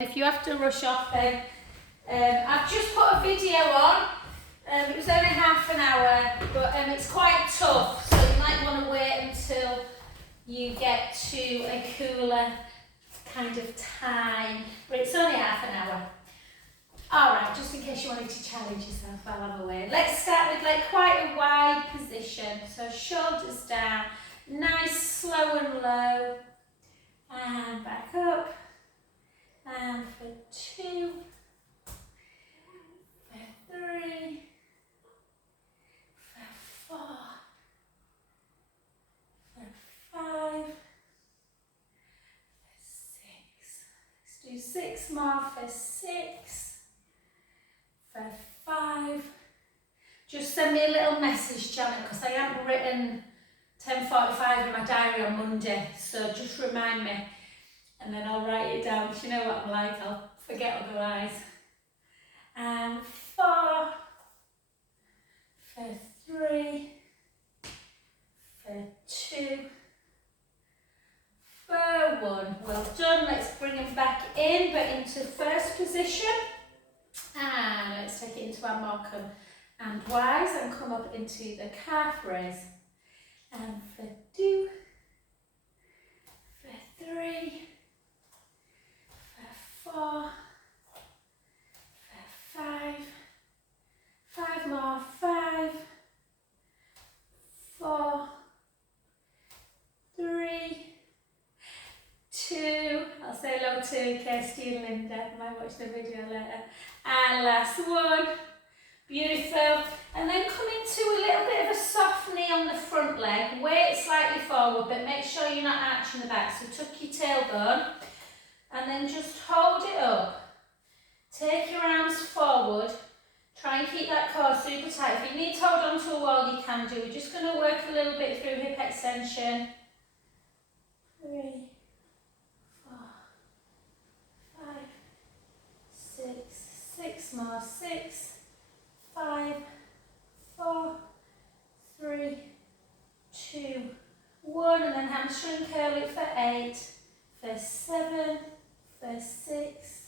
If you have to rush off then, I've just put a video on. It was only half an hour, but it's quite tough, so you might want to wait until you get to a cooler kind of time, but it's only half an hour. Alright, just in case you wanted to challenge yourself while I'm away. Let's start with like quite a wide position, so shoulders down, nice slow and low, and back up. And for 2, for 3, for 4, for 5, for 6. Let's do 6 more for 6, for 5. Just send me a little message, Janet, because I haven't written 10:45 in my diary on Monday, so just remind me. And then I'll write it down, because you know what I'm like, I'll forget otherwise. And 4, for 3, for 2, for 1. Well done, let's bring them back in, but into first position. And let's take it into our Morecambe and Wise and come up into the calf raise. And for 2, for 3, 4, for 5, 5 more, 5, 4, 3, 2, I'll say hello to Kirsty and Linda, I might watch the video later, and last one, beautiful, and then come into a little bit of a soft knee on the front leg, weight slightly forward, but make sure you're not arching the back, so tuck your tailbone, and then just hold it up. Take your arms forward. Try and keep that core super tight. If you need to hold on to a wall, you can do. We're just going to work a little bit through hip extension. 3, 4, 5, 6, 6 more. 6, 5, 4, 3, 2, 1. And then hamstring curl it for 8, for 7, for 6,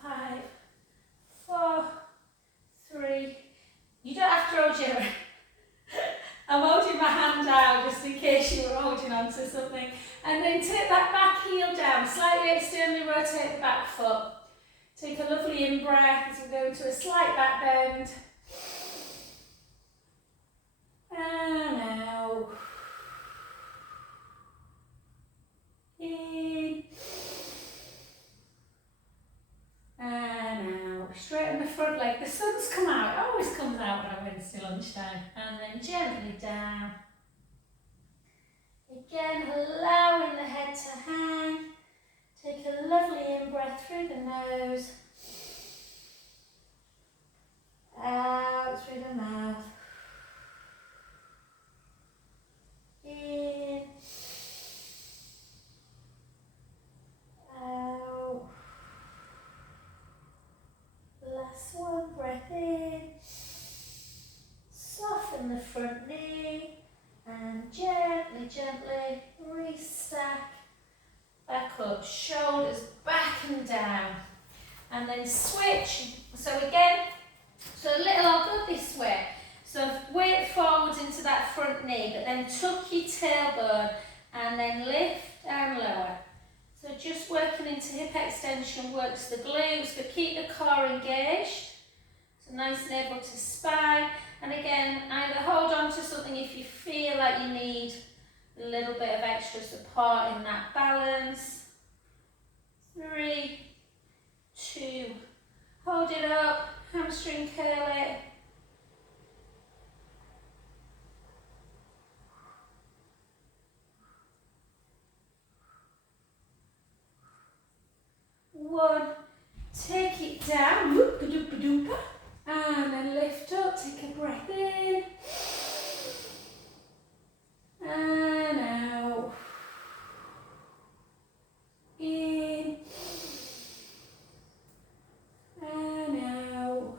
5, 4, 3. You don't have to hold your... I'm holding my hand out just in case you were holding on to something. And then take that back heel down, slightly externally rotate the back foot. Take a lovely in-breath as we go into a slight back bend. And out. In. And out. Straighten the front leg. The sun's come out. It always comes out when I'm Wednesday lunchtime. And then gently down. Again, allowing the head to hang. Take a lovely in-breath through the nose. Out through the mouth. In. Out. Last one, breath in. Soften the front knee and gently, gently restack. Back up, shoulders back and down. And then switch. So again, so a little, I'll go this way. So weight forwards into that front knee, but then tuck your tailbone and then lift and lower. So just working into hip extension works the glutes, but keep the core engaged. So nice navel to spine. And again, either hold on to something if you feel like you need a little bit of extra support in that balance. 3, 2, hold it up, hamstring curl it. 1, take it down, whoop-a-doop-a-doop, and then lift up, take a breath in, and out, in, and out,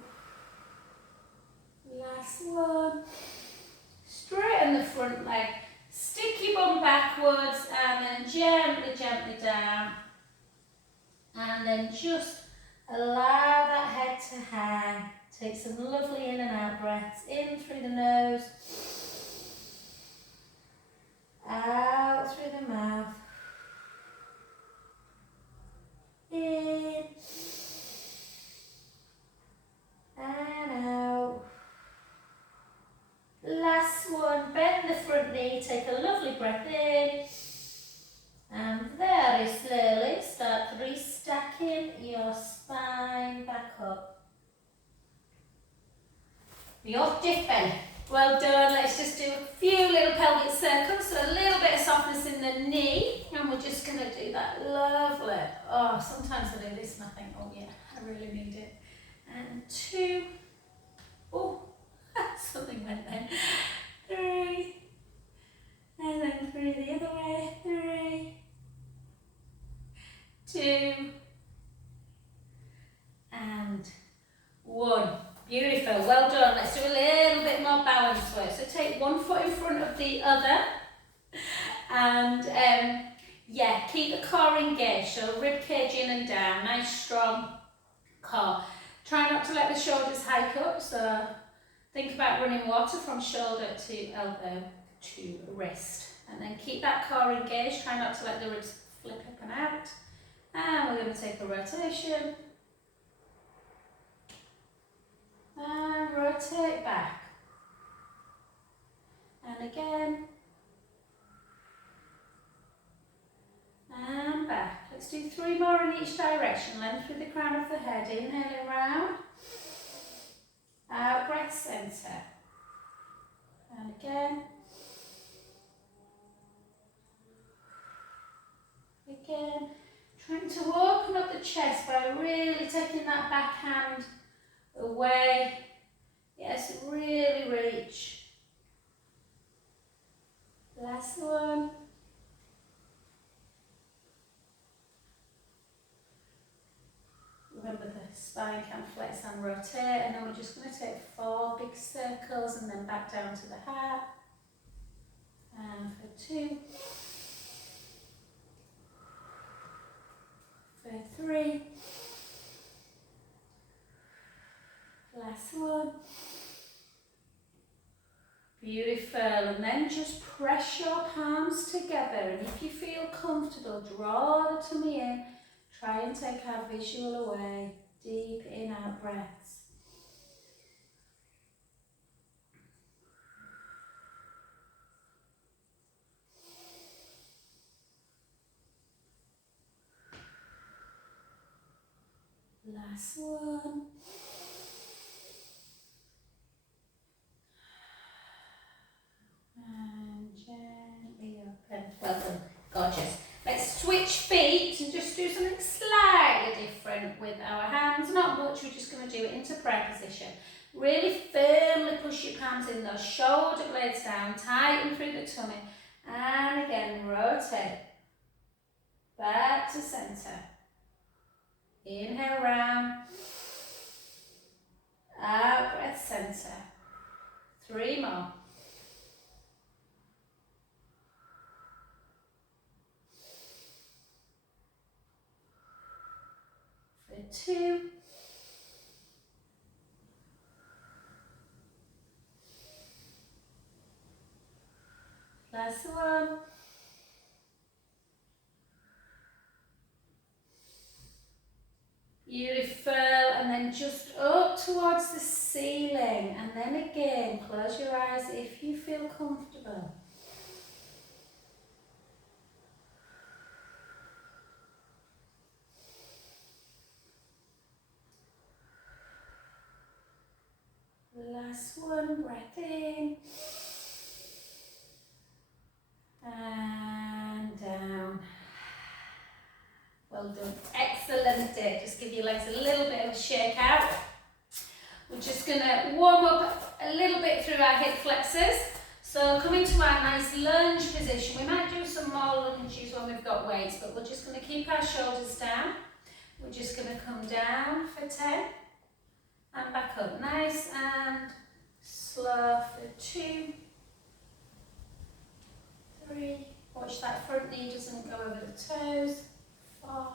last one, straighten the front leg, stick your bum backwards, and then gently, gently down. And then just allow that head to hang. Take some lovely in and out breaths, in through the nose, out through the mouth, in and out. Last one, bend the front knee, take a lovely breath in, and very slowly start restacking your spine back up. You're different. Well done. Let's just do a few little pelvic circles, so a little bit of softness in the knee, and we're just going to do that lovely. Oh, sometimes I do this and I think, oh yeah, I really need it. And 2. Oh, something went then. 3. And then 3 the other way. 3. 2. And 1. Beautiful, well done. Let's do a little bit more balance work. So take one foot in front of the other, and yeah, keep the core engaged. So rib cage in and down, nice strong core. Try not to let the shoulders hike up. So think about running water from shoulder to elbow to wrist, and then keep that core engaged. Try not to let the ribs flip up and out. And we're going to take a rotation. And rotate back. And again. And back. Let's do 3 more in each direction. Length through the crown of the head. Inhaling round. Out, breath centre. And again. Again. Trying to open up the chest by really taking that back hand away. Yes, really reach. Last one. Remember the spine can flex and rotate, and then we're just going to take 4 big circles and then back down to the heart. And for 2. For 3. Last one. Beautiful, and then just press your palms together, and if you feel comfortable, draw the tummy in. Try and take our visual away. Deep in, out breaths. Last one. And gently open. Well done. Gorgeous. Let's switch feet and just do something slightly different with our hands. Not much, we're just going to do it into prayer position. Really firmly push your palms in, those shoulder blades down, tighten through the tummy. And again, rotate. Back to centre. Inhale round. Out, breath centre. 3 more. For 2. Last one. Beautiful, and then just up towards the ceiling, and then again, close your eyes if you feel comfortable. Last one, breath in. And down. Well done. Excellent. Just give your legs a little bit of a shake out. We're just going to warm up a little bit through our hip flexors. So coming to our nice lunge position. We might do some more lunges when we've got weights, but we're just going to keep our shoulders down. We're just going to come down for 10 and back up. Nice and slow for 2, 3. Watch that front knee doesn't go over the toes. 4,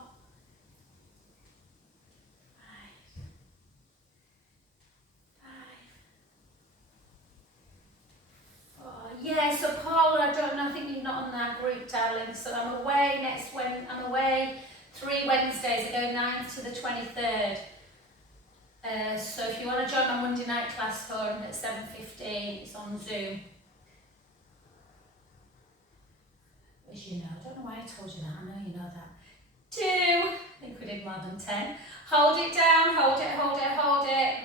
9th to the 23rd. So if you want to join my Monday night class home at 7:15, it's on Zoom. As you know, I don't know why I told you that, I know you know that. 2, I think we did more than 10. Hold it down, hold it, hold it, hold it.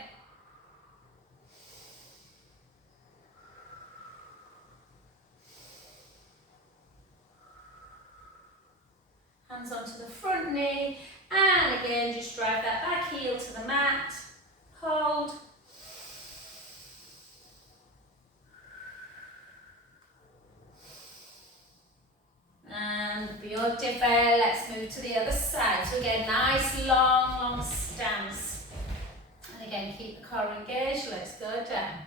Hands onto the front knee, and again just drive that back heel to the mat. Hold. And beautiful. Let's move to the other side. So again, nice long stance. And again, keep the core engaged. Let's go down.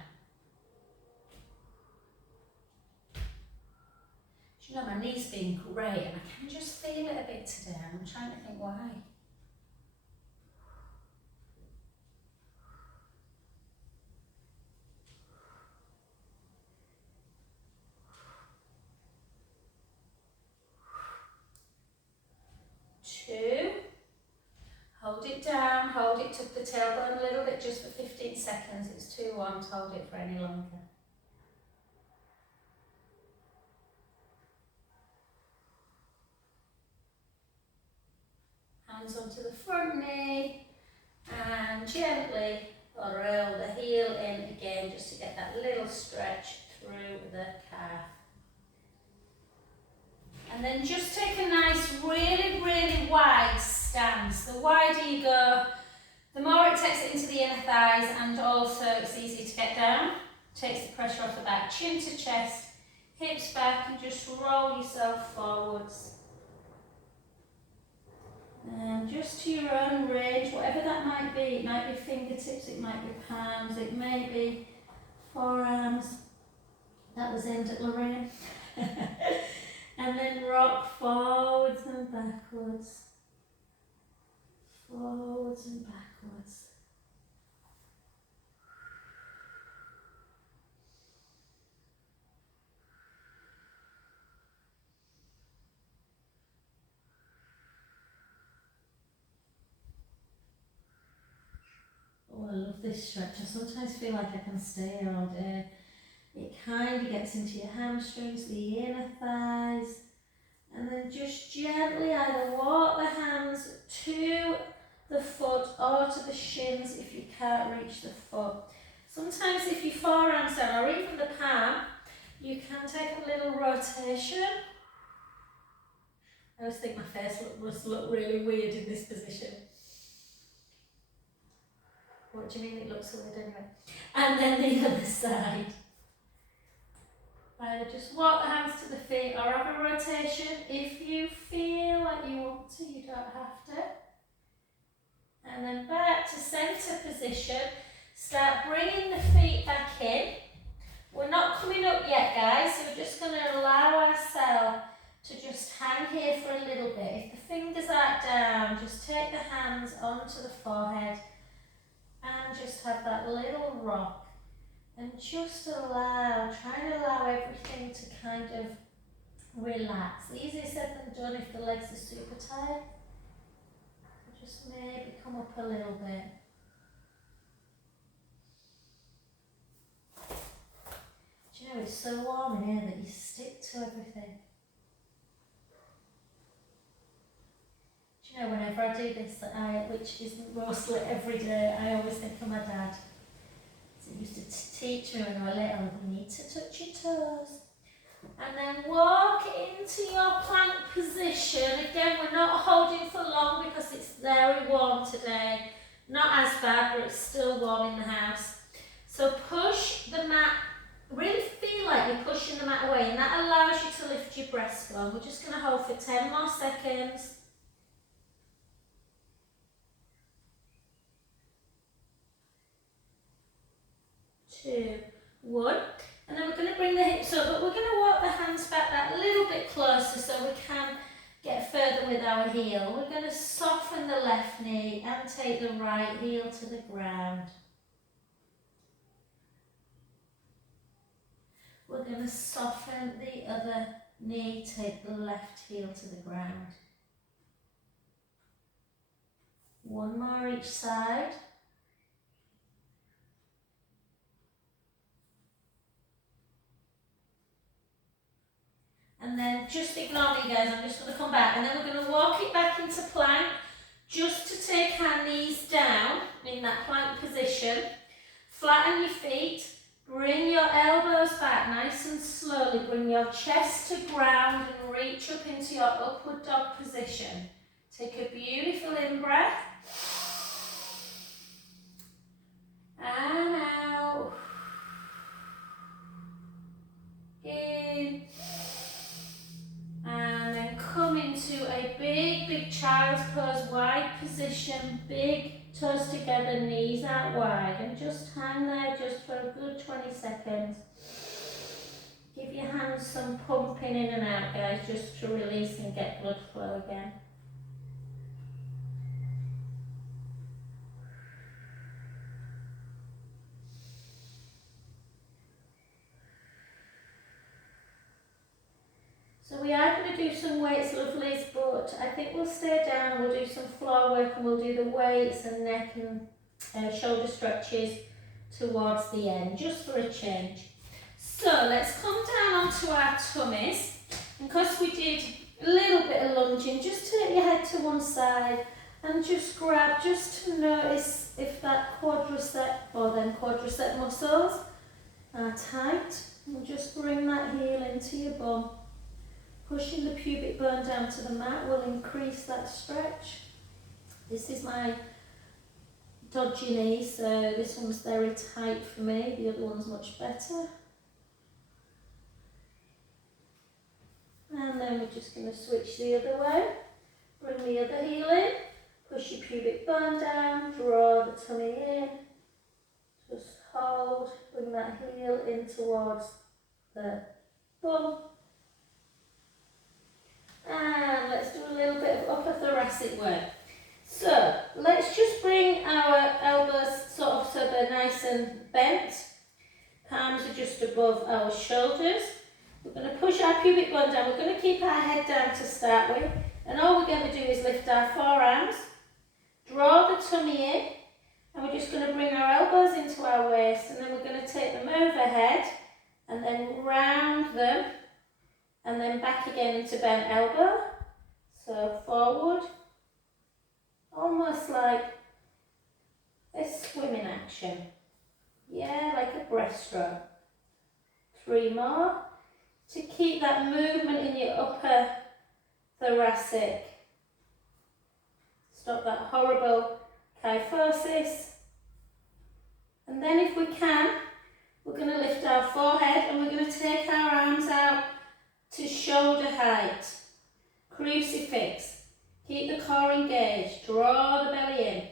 Do you know, my knee's been great and I can just feel it a bit today. I'm trying to think why. Two. Hold it down, hold it, tuck the tailbone a little bit just for 15 seconds. It's too long to hold it for any longer. Hands onto the front knee and gently roll the heel in again just to get that little stretch through the calf. And then just take a nice really wide stance. The wider you go, the more it takes it into the inner thighs, and also it's easy to get down. Takes the pressure off the back, chin to chest, hips back, and just roll yourself forwards. And just to your own range, whatever that might be. It might be fingertips, it might be palms, it may be forearms. That was aimed at Lorraine. And then rock forwards and backwards. Forwards and backwards. Oh, I love this stretch. I sometimes feel like I can stay here all day. It kind of gets into your hamstrings, the inner thighs, and then just gently either walk the hands to the foot or to the shins if you can't reach the foot. Sometimes if your forearm's down or even the palm, you can take a little rotation. I always think my face must look really weird in this position. What do you mean it looks weird anyway? And then the other side. Either just walk the hands to the feet or have a rotation if you feel like you want to, you don't have to. And then back to centre position. Start bringing the feet back in. We're not coming up yet, guys, so we're just going to allow ourselves to just hang here for a little bit. If the fingers aren't down, just take the hands onto the forehead and just have that little rock. And just try and allow everything to kind of relax. Easier said than done if the legs are super tight. Just maybe come up a little bit. Do you know, it's so warm in here that you stick to everything. Do you know, whenever I do this, which isn't mostly every day, I always think of my dad. He used to teach me when I was little, you need to touch your toes. And then walk into your plank position. Again, we're not holding for long because it's very warm today. Not as bad, but it's still warm in the house. So push the mat, really feel like you're pushing the mat away, and that allows you to lift your breastbone. We're just going to hold for 10 more seconds. 2, 1, and then we're going to bring the hips up, but we're going to walk the hands back that little bit closer so we can get further with our heel. We're going to soften the left knee and take the right heel to the ground. We're going to soften the other knee, take the left heel to the ground. One more each side. And then just ignore me guys, I'm just going to come back and then we're going to walk it back into plank just to take our knees down in that plank position. Flatten your feet, bring your elbows back nice and slowly, bring your chest to ground and reach up into your upward dog position. Take a beautiful in-breath and out. In. And then come into a big child's pose, wide position, big toes together, knees out wide, and just hang there just for a good 20 seconds. Give your hands some pumping in and out guys, just to release and get blood flow again. So we are going to do some weights, lovelies, but I think we'll stay down, we'll do some floor work and we'll do the weights and neck and shoulder stretches towards the end, just for a change. So let's come down onto our tummies, and because we did a little bit of lunging, just take your head to one side and just grab, just to notice if that quadricep or them quadricep muscles are tight, and just bring that heel into your bum. Pushing the pubic bone down to the mat will increase that stretch. This is my dodgy knee, so this one's very tight for me, the other one's much better. And then we're just going to switch the other way. Bring the other heel in, push your pubic bone down, draw the tummy in, just hold, bring that heel in towards the bum. And let's do a little bit of upper thoracic work. So let's just bring our elbows sort of so they're nice and bent. Palms are just above our shoulders. We're going to push our pubic bone down. We're going to keep our head down to start with. And all we're going to do is lift our forearms, draw the tummy in, and we're just going to bring our elbows into our waist, and then we're going to take them overhead and then round them and then back again into bent elbow. So forward, almost like a swimming action. Yeah, like a breaststroke. 3 more. To keep that movement in your upper thoracic. Stop that horrible kyphosis. And then if we can, we're going to lift our forehead and we're going to take our arms out to shoulder height. Crucifix. Keep the core engaged. Draw the belly in.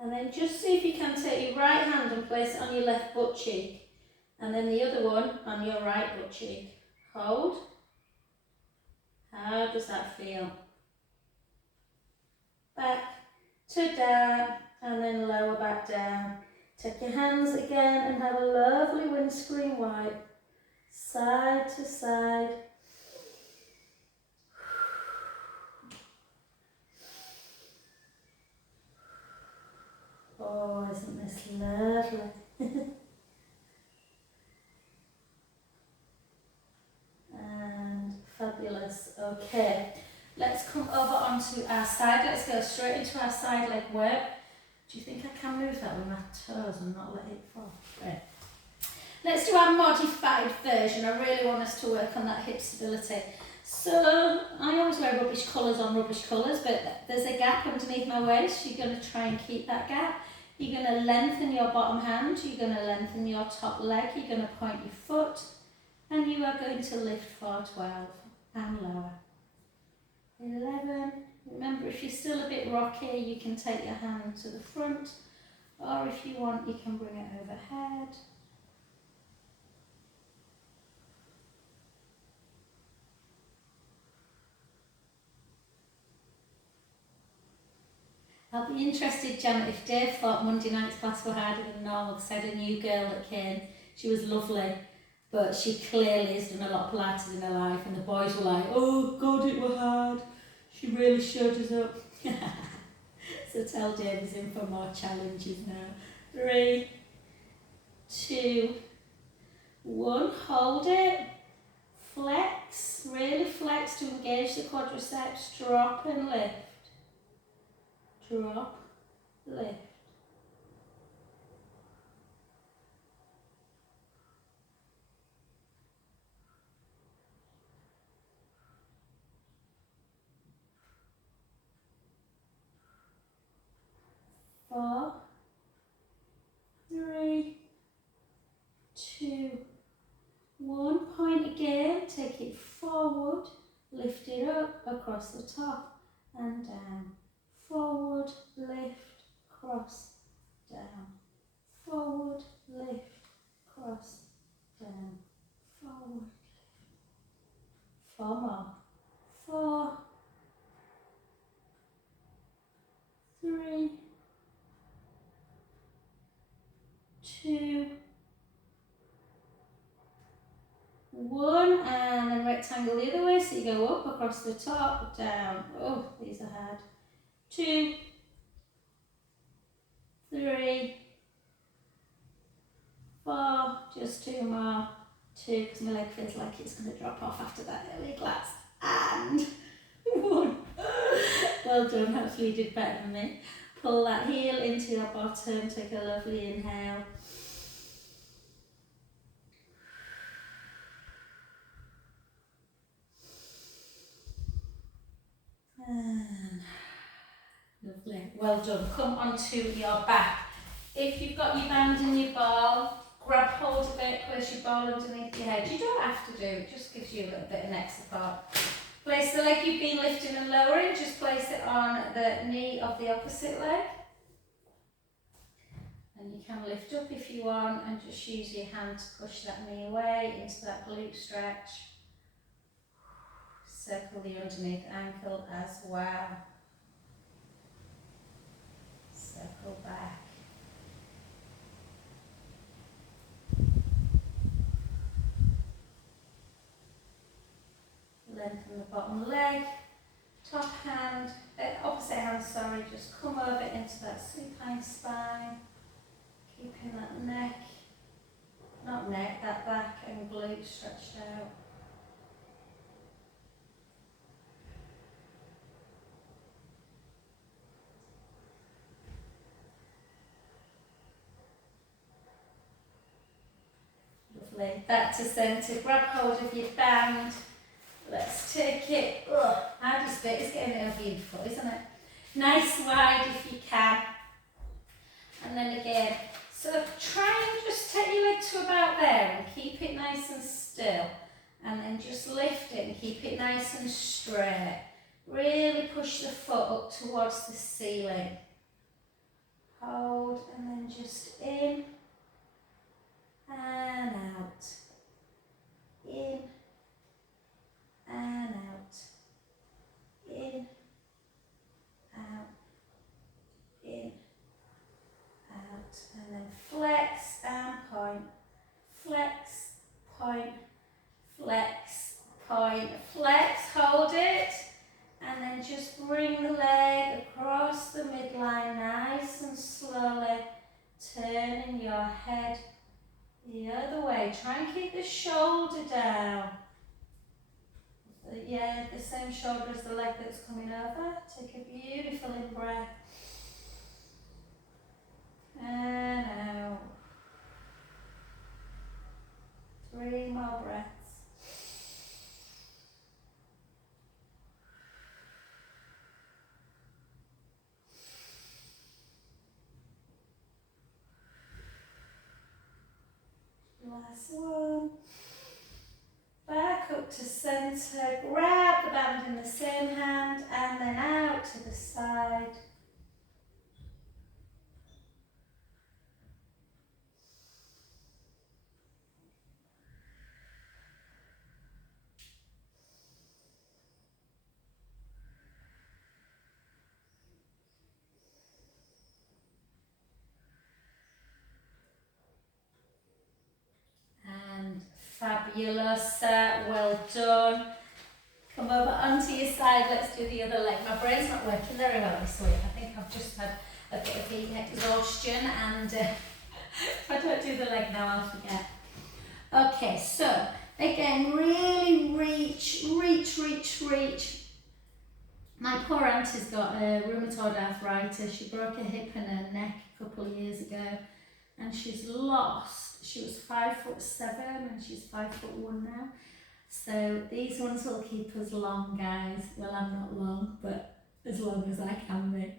And then just see if you can take your right hand and place it on your left butt cheek. And then the other one on your right butt cheek. Hold. How does that feel? Back to down and then lower back down. Take your hands again and have a lovely windscreen wipe. Side to side. Oh, isn't this lovely? And fabulous. Okay, let's come over onto our side. Let's go straight into our side leg work. Do you think I can move that with my toes and not let it fall? Right. Let's do our modified version. I really want us to work on that hip stability. So I always wear rubbish colours on rubbish colours, but there's a gap underneath my waist. You're going to try and keep that gap. You're going to lengthen your bottom hand. You're going to lengthen your top leg. You're going to point your foot. And you are going to lift for 12 and lower. 11. Remember, if you're still a bit rocky, you can take your hand to the front, or if you want, you can bring it overhead. I'll be interested, Janet, if Dave thought Monday night's class were harder than normal because I had a new girl that came. She was lovely. but she clearly has done a lot of Pilates in her life, and the boys were like, oh God, it was hard. She really showed us up. So tell James in for more challenges now. 3, 2, 1. Hold it. Flex. Really flex to engage the quadriceps. Drop and lift. Drop, lift. 4, 3, 2, 1. Point again. Take it forward. Lift it up across the top and down. Forward, lift, cross, down. Forward, lift, cross, down. Forward. 4 more. 4, 3, 2, 1, and then rectangle the other way, so you go up across the top, down. Oh, these are hard. 2, 3, 4, just 2 more. 2, because my leg feels like it's going to drop off after that early glass. And 1. Well done, hopefully you did better than me. Pull that heel into your bottom, take a lovely inhale. And lovely, well done. Come onto your back. If you've got your band and your ball, grab hold of it, place your ball underneath your head. You don't have to do it, just gives you a little bit of neck support. Place the leg you've been lifting and lowering, just place it on the knee of the opposite leg. And you can lift up if you want and just use your hand to push that knee away into that glute stretch. Circle the underneath ankle as well. Circle back. Lengthen the bottom leg. Top hand, opposite hand, sorry, just come over into that supine spine. Keeping that neck, not neck, that back and glute stretched out. Lovely. Back to centre. Grab hold of your band. Let's take it. Hardest bit is getting it over your foot, isn't it? Nice wide if you can. And then again. So try and just take your leg to about there and keep it nice and still. And then just lift it and keep it nice and straight. Really push the foot up towards the ceiling. Hold and then just in and out. In and out. In, out, in, out. And then flex and point. Flex, point, flex, point, flex, hold it. And then just bring the leg across the midline nice and slowly, turning your head the other way. Try and keep the shoulder down. Yeah, the same shoulder as the leg that's coming over. Take a beautiful in-breath. And out. 3 more breaths. Last one. Back up to centre. Grab the band in the same hand and then out to the side. And Fabulosa, well done. Come over onto your side, let's do the other leg. My brain's not working very well this week. I think I've just had a bit of heat exhaustion and if I don't do the leg now I'll forget. Okay, so again, really reach. My poor auntie's got rheumatoid arthritis. She broke her hip and her neck a couple of years ago and she's lost. She was 5'7" and she's 5'1" now. So these ones will keep us long, guys. Well, I'm not long, but as long as I can be.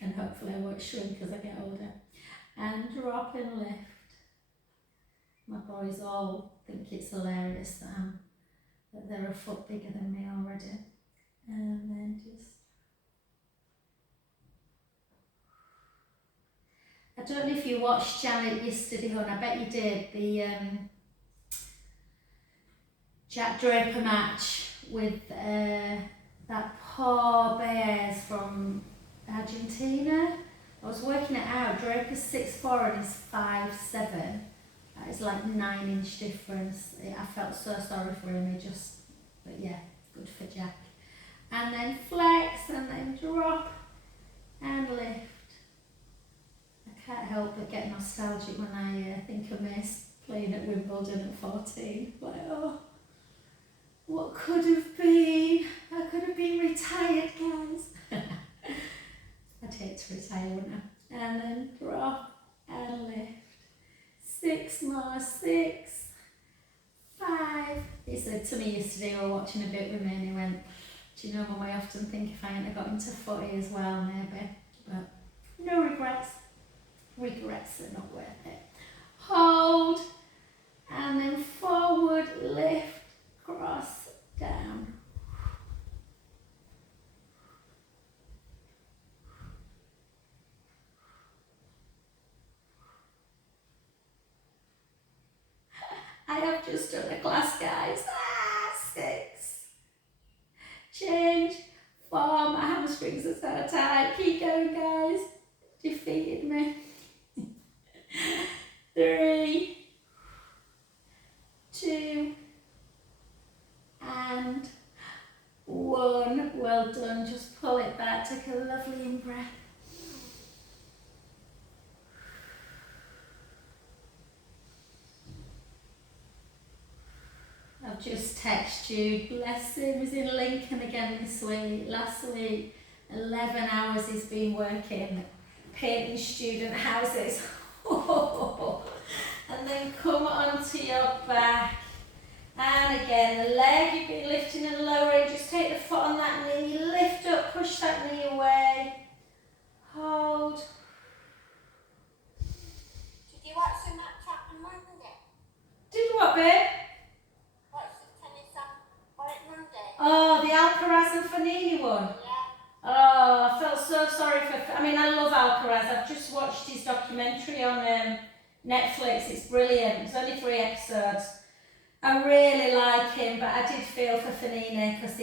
And hopefully I won't shrink as I get older. And drop and lift. My boys all think it's hilarious that they're a foot bigger than me already. And then just... I don't know if you watched Janet yesterday, hon. I bet you did. The Jack Draper match with that poor Bears from Argentina. I was working it out. Draper's 6'4" and he's 5'7". That is like 9-inch difference. I felt so sorry for him. But yeah, good for Jack. And then flex and then drop and lift. I can't help but get nostalgic when I think of Miss playing at Wimbledon at 14. Like, oh, what could have been? I could have been retired, guys. I'd hate to retire, wouldn't I? And then drop and lift. 6 more, 6, 5. He said to me yesterday, we were watching a bit with me, and he went, do you know, Mum, I often think if I hadn't got into footy as well, maybe. But no regrets. Regrets are not worth it. Hold, and then forward, lift, cross, down. I have just done a class, guys. 6. Change. 4. My hamstrings are so tight. Keep going, guys. Defeated me. 3, 2, and 1. Well done. Just pull it back. Take a lovely in-breath. I've just texted you. Bless him. He's in Lincoln again this week. Last week, 11 hours he's been working, painting student houses. And then come onto your back. And again, the leg you've been lifting and lowering. Just take the foot on that knee. Lift up, push that knee away. Hold. Did you watch the match on Monday? Did what, babe? Watch the tennis on Monday? Oh, the Alcaraz and Fanini one? Yeah. Oh, I felt so sorry for... I mean, I love Alcaraz. I've just watched his documentary on Netflix. It's brilliant. It's only 3 episodes. I really like him, but I did feel for Fanini because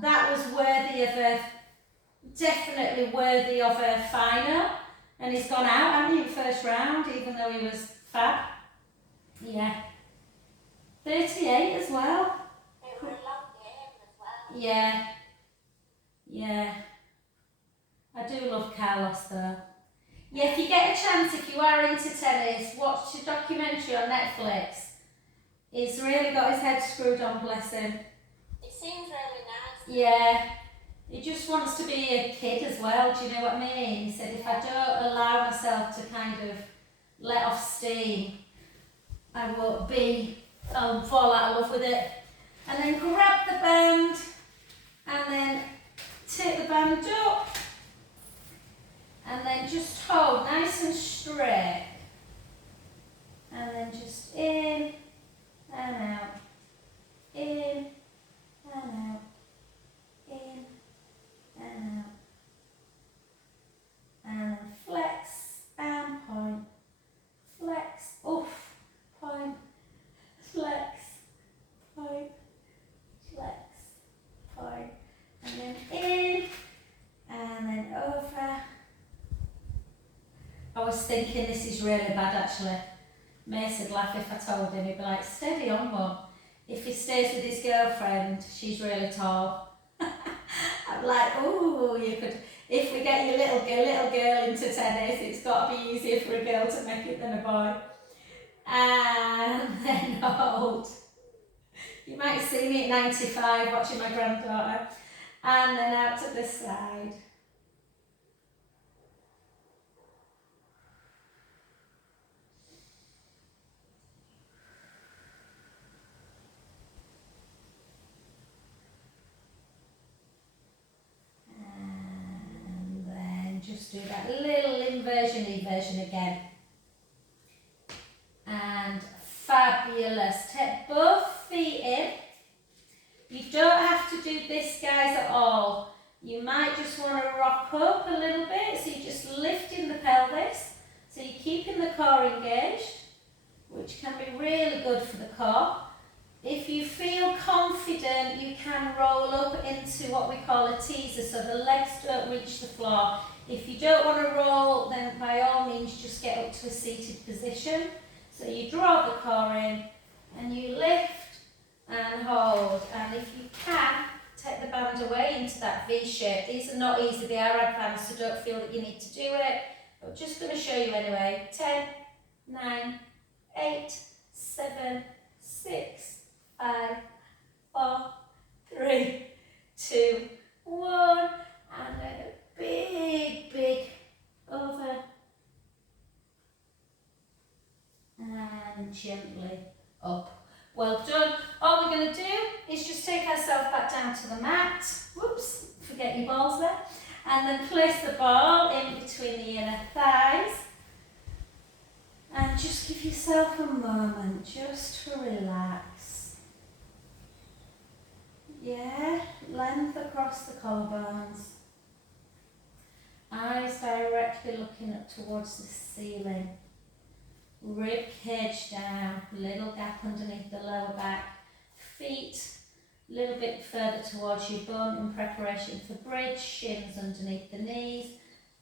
that was worthy of a... Definitely worthy of a final. And he's gone out, hasn't he, in first round, even though he was fab. Yeah. 38 as well. It was a long game as well. Yeah. Yeah. I do love Carlos though. Yeah, if you get a chance, if you are into tennis, watch the documentary on Netflix. He's really got his head screwed on, bless him. It seems really nice. Yeah. He just wants to be a kid as well, do you know what I mean? He said, if I don't allow myself to kind of let off steam, I won't I'll fall out of love with it. And then grab the band, and then take the band up, and then just hold nice and straight. And then just in and out, in and out, in and out. And then flex and point, flex, oof, point, flex, point, flex, point. And then in, and then over. I was thinking this is really bad actually. Mace would laugh if I told him. He'd be like, steady on, Mum. If he stays with his girlfriend, she's really tall. I'm like, oh, you could. If we get your little girl into tennis, it's got to be easier for a girl to make it than a boy. And then hold. You might see me at 95 watching my granddaughter. And then out to the side. And then just do that little eversion again. And fabulous. Take both feet in. You don't have to do this, guys, at all. You might just want to rock up a little bit, so you're just lifting the pelvis. So you're keeping the core engaged, which can be really good for the core. If you feel confident, you can roll up into what we call a teaser, so the legs don't reach the floor. If you don't want to roll, then by all means just get up to a seated position. So you draw the core in and you lift and hold. And if you can, take the band away into that V shape. These are not easy, they are advanced, so don't feel that you need to do it. But I'm just going to show you anyway. 10, 9, 8, 7, 6, 5, 4, 3, 2, 1. And then a big over. And gently up. Well done. All we're going to do is just take ourselves back down to the mat. Whoops, forget your balls there. And then place the ball in between the inner thighs. And just give yourself a moment just to relax. Yeah, length across the collarbones. Eyes directly looking up towards the ceiling. Rib cage down, little gap underneath the lower back. Feet a little bit further towards your bum in preparation for bridge. Shins underneath the knees.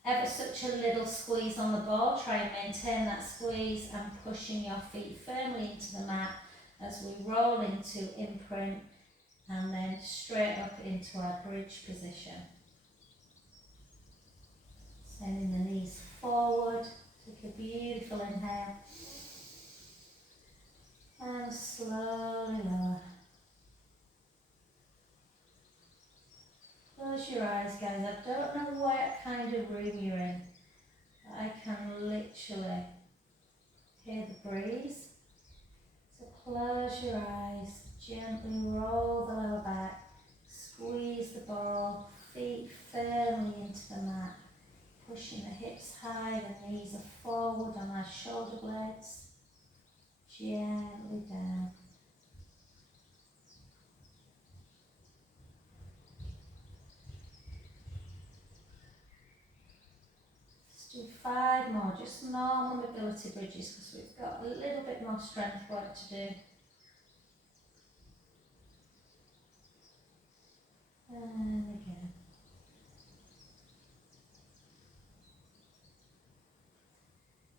Ever such a little squeeze on the ball. Try and maintain that squeeze and pushing your feet firmly into the mat as we roll into imprint and then straight up into our bridge position. Sending the knees forward. Take a beautiful inhale. And slowly lower. Close your eyes, guys. I don't know what kind of room you're in, but I can literally hear the breeze. So close your eyes, gently roll the lower back, squeeze the ball, feet firmly into the mat, pushing the hips high, the knees are forward on our shoulder blades, gently down. Do 5 more, just normal mobility bridges because we've got a little bit more strength work to do. And again.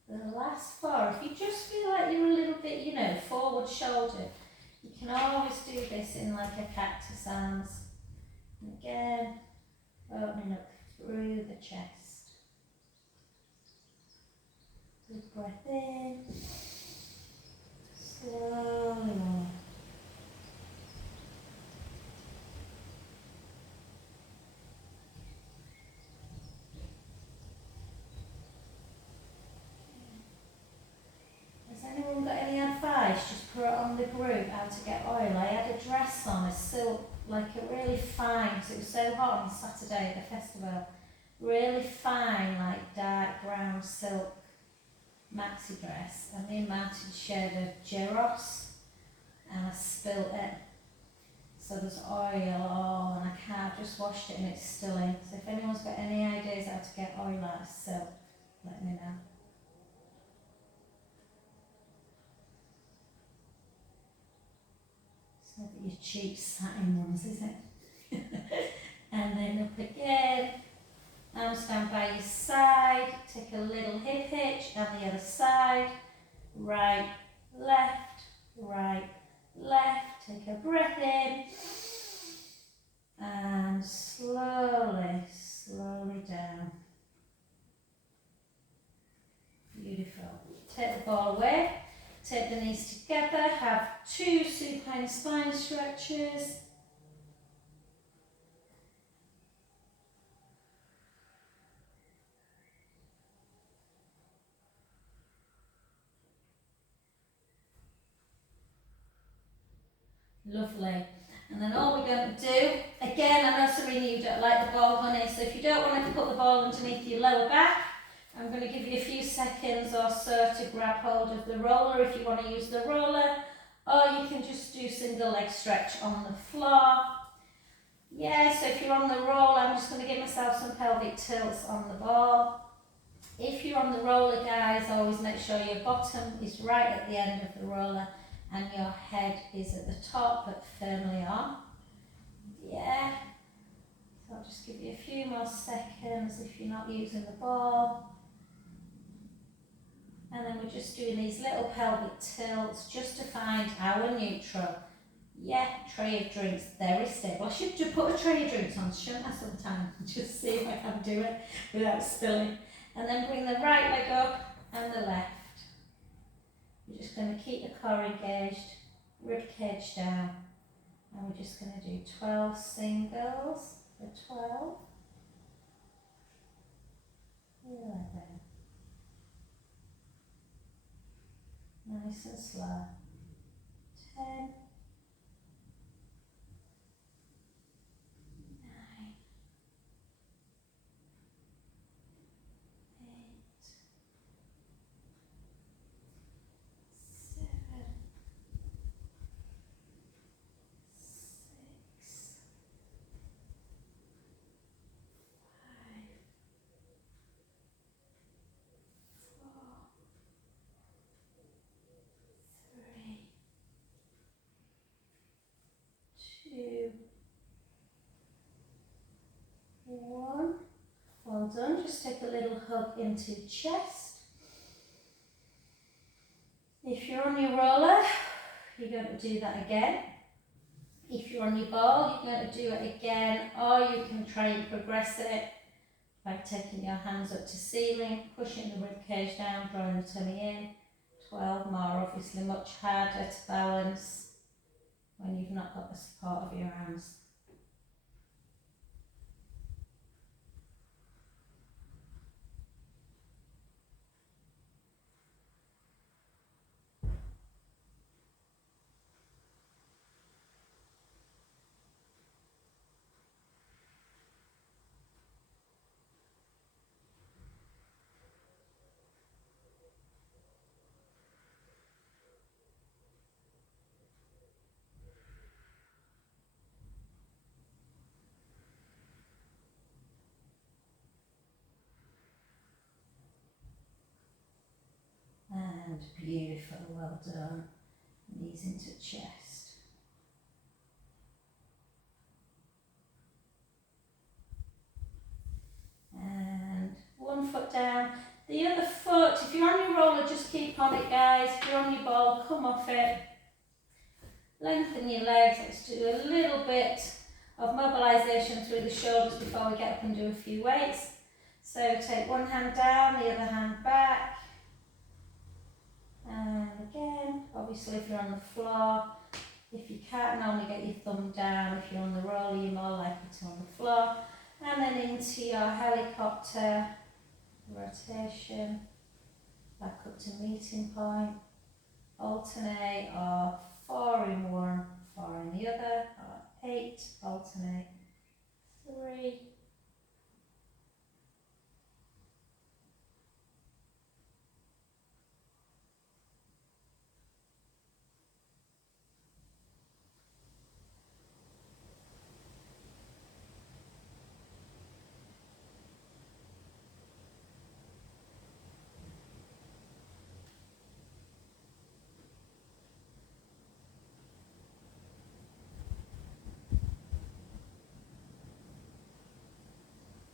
The last 4, if you just feel like you're a little bit, forward shouldered, you can always do this in like a cactus arms. And again, opening up through the chest. Big breath in, slowly lower. Has anyone got any advice? Just put it on the group how to get oil. I had a dress on, a silk, like a really fine, because it was so hot on Saturday at the festival. Really fine, like dark brown silk maxi dress, and me and Martin shared a gyros and I spilt it, so there's oil all, and I've just washed it and it's still in. So if anyone's got any ideas how to get oil out of silk, let me know. It's not your cheap satin ones, is it? And then up again. Arms stand by your side, take a little hip hitch, and the other side, right, 2 supine spine stretches. Lovely. And then all we're going to do, again, I know Serena, you don't like the ball, honey, so if you don't want to put the ball underneath your lower back, I'm going to give you a few seconds or so to grab hold of the roller if you want to use the roller, or you can just do single leg stretch on the floor. Yeah, so if you're on the roller, I'm just going to give myself some pelvic tilts on the ball. If you're on the roller, guys, always make sure your bottom is right at the end of the roller and your head is at the top but firmly on. Yeah. So I'll just give you a few more seconds if you're not using the ball. And then we're just doing these little pelvic tilts just to find our neutral. Yeah, tray of drinks, very stable. I should just put a tray of drinks on, shouldn't I, sometime? Just see if I can do it without spilling. And then bring the right leg up and the left. We're just going to keep the core engaged, rib cage down. And we're just going to do 12 singles for 12, 11. Nice and slow. 10, 9, 8, 7, 6, 5, 4, 3, 2, 1. Well done. Just take a little hug into chest. If you're on your roller, you're going to do that again. If you're on your ball, you're going to do it again, or you can try and progress it by taking your hands up to ceiling, pushing the rib cage down, drawing the tummy in. 12 more, obviously much harder to balance when you've not got the support of your arms. And beautiful, well done. Knees into chest. And one foot down. The other foot, if you're on your roller, just keep on it, guys. If you're on your ball, come off it. Lengthen your legs. Let's do a little bit of mobilisation through the shoulders before we get up and do a few weights. So take one hand down, the other hand back. And again, obviously if you're on the floor, if you can't normally get your thumb down, if you're on the roller, you're more likely to on the floor. And then into your helicopter rotation, back up to meeting point, alternate, or 4 in one, 4 in the other, or 8, alternate, 3,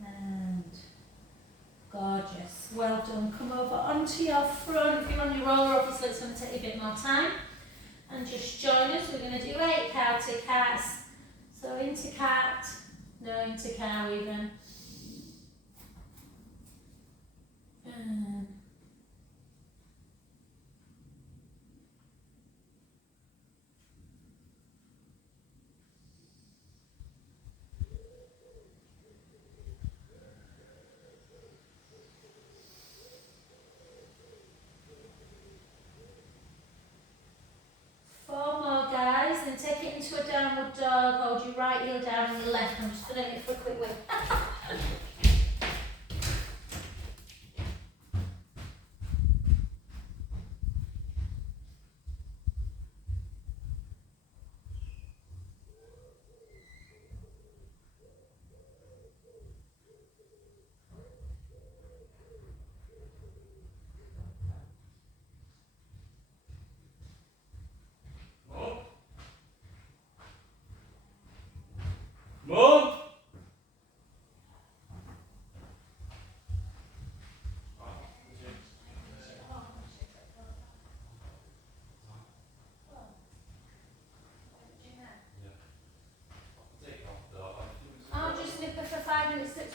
and gorgeous. Well done. Come over onto your front. If you're on your roller, obviously it's going to take you a bit more time. And just join us. We're going to do 8 cow-to cats. So into cat, no, into cow even. And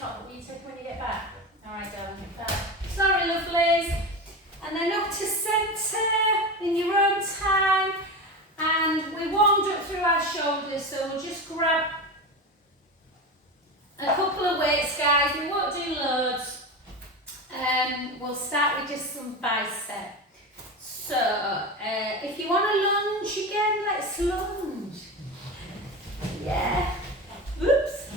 top. Will you take when you get back? All right, darling. Bye. Sorry, lovelies. And then up to centre in your own time. And we warmed up through our shoulders, so we'll just grab a couple of weights, guys. We won't do loads. We'll start with just some bicep. So, if you want to lunge again, let's lunge. Yeah. Oops.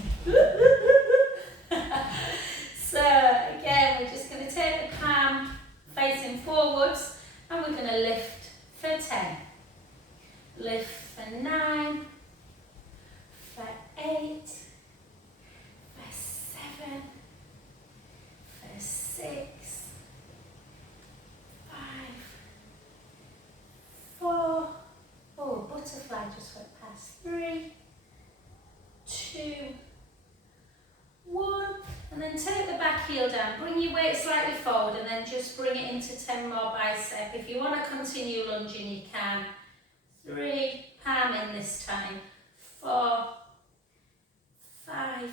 So, again, we're just going to take the palm facing forwards and we're going to lift for 10. Lift for 9. For 8. For 7. For 6. 5. 4. Oh, butterfly just went past. 3. 2. 1. And then take the back heel down. Bring your weight slightly forward and then just bring it into 10 more bicep. If you want to continue lunging, you can. 3. Palm in this time. 4. 5.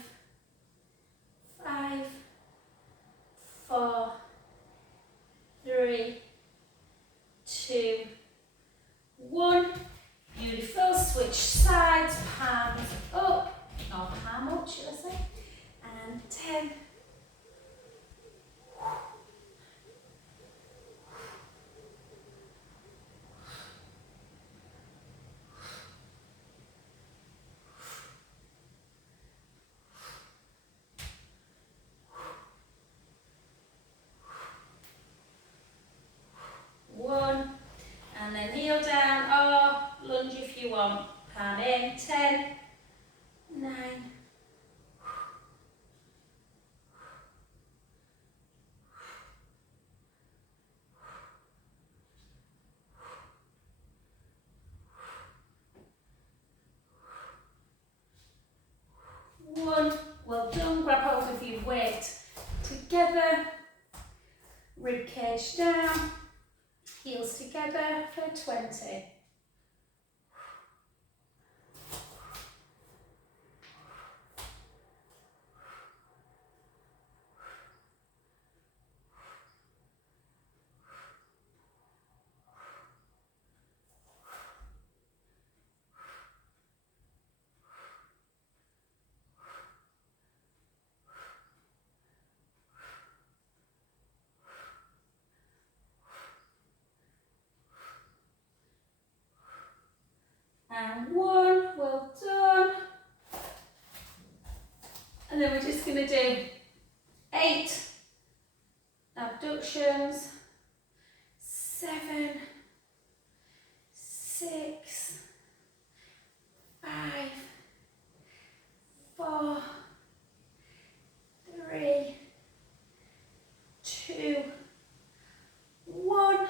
5. 4. 3. 2. 1. Beautiful. Switch sides. Palms up. Or palm up, should I say? And 10. One. And then kneel down or lunge if you want. Palm in. 10. 9. 1. Well done. Grab hold of your weight together. Rib cage down. Heels together for 20. And 1, well done. And then we're just going to do 8 abductions, 7, 6, 5, 4, 3, 2, 1.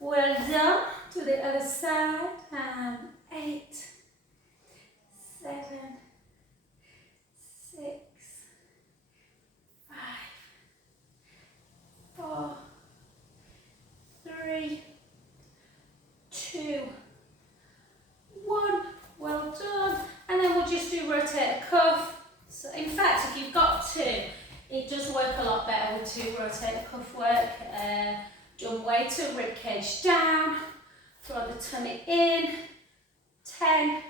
Well done. To the other side. And 8, 7, 6, 5, 4, 3, 2, 1. Well done. And then we'll just do rotate a cuff. So in fact, if you've got 2, it does work a lot better with 2 rotate cuff work. Dumb way to rib cage down. Throw the tummy in. 10.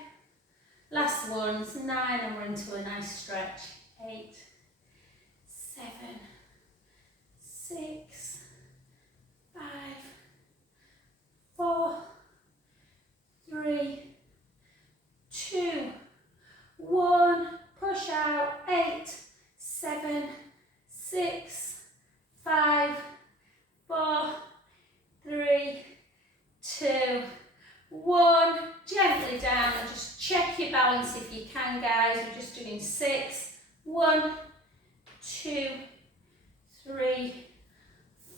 Last one's 9, and we're into a nice stretch. 8, 7, 6, 5, 4, 3, 2, 1. Push out. 8, 7, 6, 5, 4, 3, 2, 1. Gently down and just check your balance if you can, guys. We're just doing 6. 1, 2, 3,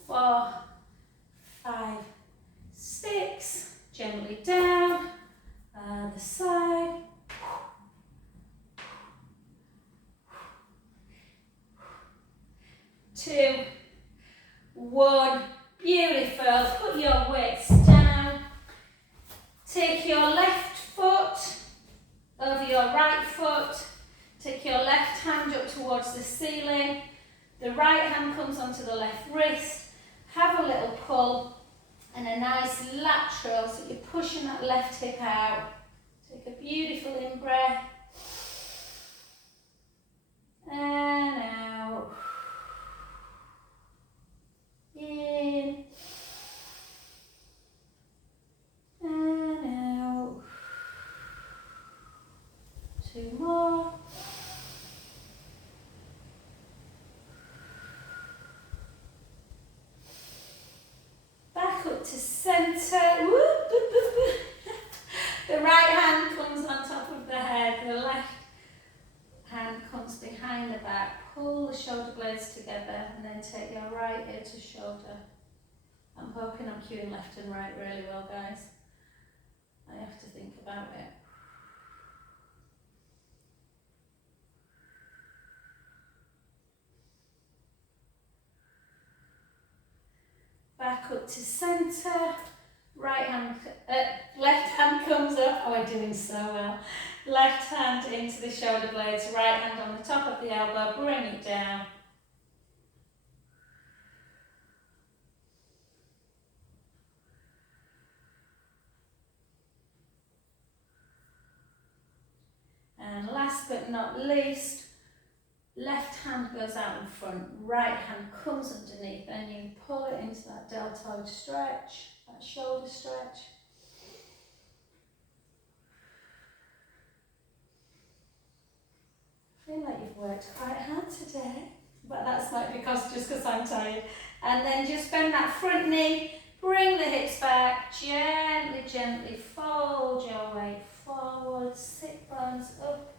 4, 5, 6. Gently down. Other side. 2, 1. Beautiful. Put your weights down. Take your left foot over your right foot. Take your left hand up towards towards the ceiling. The right hand comes onto the left wrist. Have a little pull and a nice lateral, so you're pushing that left hip out. Take a beautiful in breath. And out. In. And out. 2 more. Back up to centre. The right hand comes on top of the head. The left hand comes behind the back. Pull the shoulder blades together and then take your right ear to shoulder. I'm hoping I'm cueing left and right really well, guys. I have to think about it. Back up to centre. Right hand, left hand comes up. Oh, I'm doing so well. Left hand into the shoulder blades. Right hand on the top of the elbow. Bring it down. And last but not least, left hand goes out in front, right hand comes underneath, and you pull it into that deltoid stretch, that shoulder stretch. I feel like you've worked quite hard today, but that's not just because I'm tired. And then just bend that front knee, bring the hips back, gently, gently fold your weight forward, sit bones up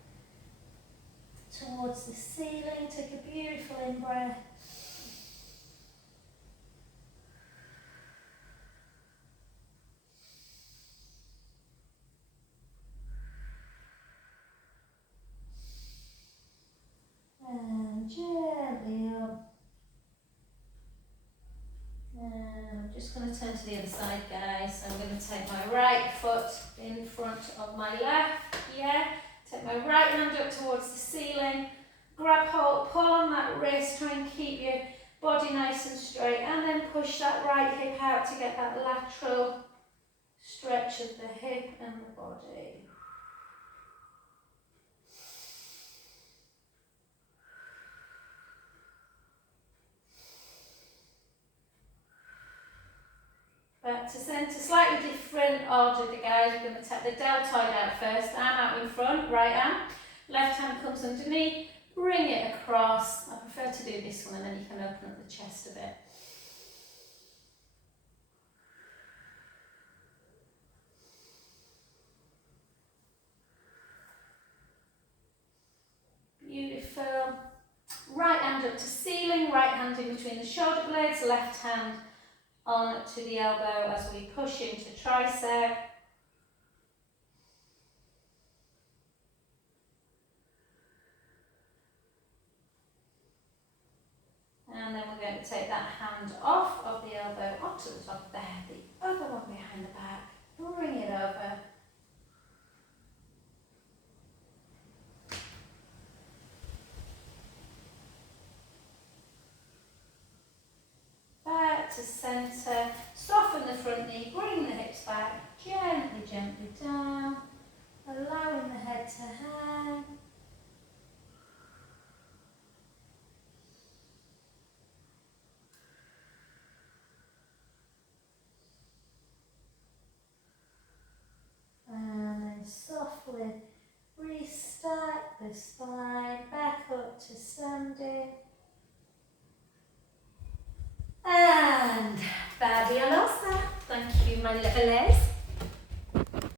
towards the ceiling. Take a beautiful in breath. And gently up. And I'm just going to turn to the other side, guys. I'm going to take my right foot in front of my left. Yeah. Take my right hand up towards the ceiling. Grab hold, pull on that wrist. Try and keep your body nice and straight. And then push that right hip out to get that lateral stretch of the hip and the body. Back to centre, slightly different order, the guys. We're going to take the deltoid out first. Arm out in front, right arm. Left hand comes underneath. Bring it across. I prefer to do this one, and then you can open up the chest a bit. Beautiful. Right hand up to ceiling, right hand in between the shoulder blades, left hand on to the elbow as we push into tricep. And then we're going to take that hand off of the elbow onto the top of the head, the other one behind the back, bring it over. Back to centre, soften the front knee, bring the hips back, gently, gently down.